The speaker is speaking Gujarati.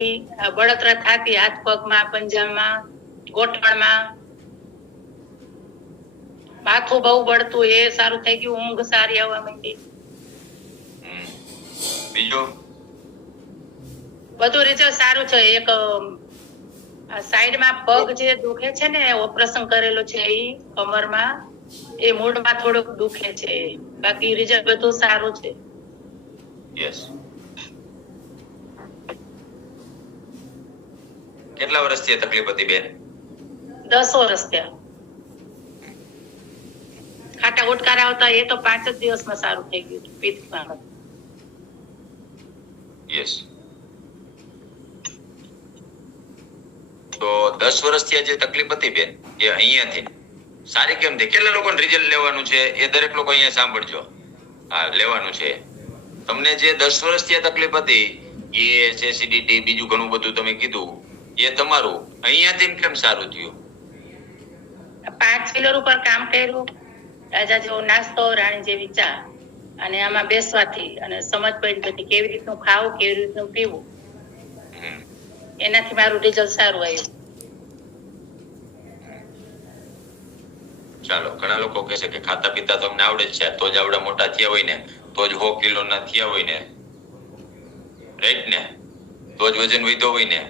બળતરા થતી હાથ પગમાં, પંજામાં, ગોઠણમાં, માથું બહુ બળતું, એ સારું થઈ ગયું. ઊંઘ સારી આવવા માંડી. બીજું બધું રિઝલ્ટ સારું છે. એક સાઈડમાં પગ જે દુખે છે ને, ઓપરેશન કરેલું છે એ કમરમાં, એ મૂળમાં થોડુંક દુખે છે. બાકી રિઝલ્ટ બધું સારું છે. યસ. કેટલા વર્ષથી તકલીફ હતી બેન? 10 વર્ષ થયા. ખાટા ઉટકાર આવતા, એ તો 5 જ દિવસમાં સારું થઈ ગયું. પિત્તમાં. યસ. તો 10 વર્ષથી જે તકલીફ હતી બેન, એ અહીંયાથી સારી કેમ થઈ? કેટલા લોકોને રિઝલ્ટ લેવાનું છે એ દરેક લોકો અહીંયા સાંભળજો. હા, લેવાનું છે. તમને જે 10 વર્ષથી તકલીફ હતી, ગેસ, એસિડિટી, બીજું ઘણું બધું તમે કીધું, એ તમારું અહીંયાથી કેમ સારું થયું? 5 કિલો ઉપર કામ કર્યું, રાજા જેવો નાસ્તો, રાણી જેવી ચા, અને આમાં બેસવાથી અને સમજ પડી બધી કેવી રીતનું ખાવું, કેવી રીતનું પીવું. એનાથી મારું રિઝલ્ટ સારું આવ્યું. ચાલો, ઘણા લોકો કહે છે કે ખાતા પીતા તમને આવડે જ છે, તો જ આવડા મોટા થયા હોય ને, તો જ 100 કિલો ના થયા હોય ને, રાઈટ ને, તો જ વજન વધ્યો હોય ને,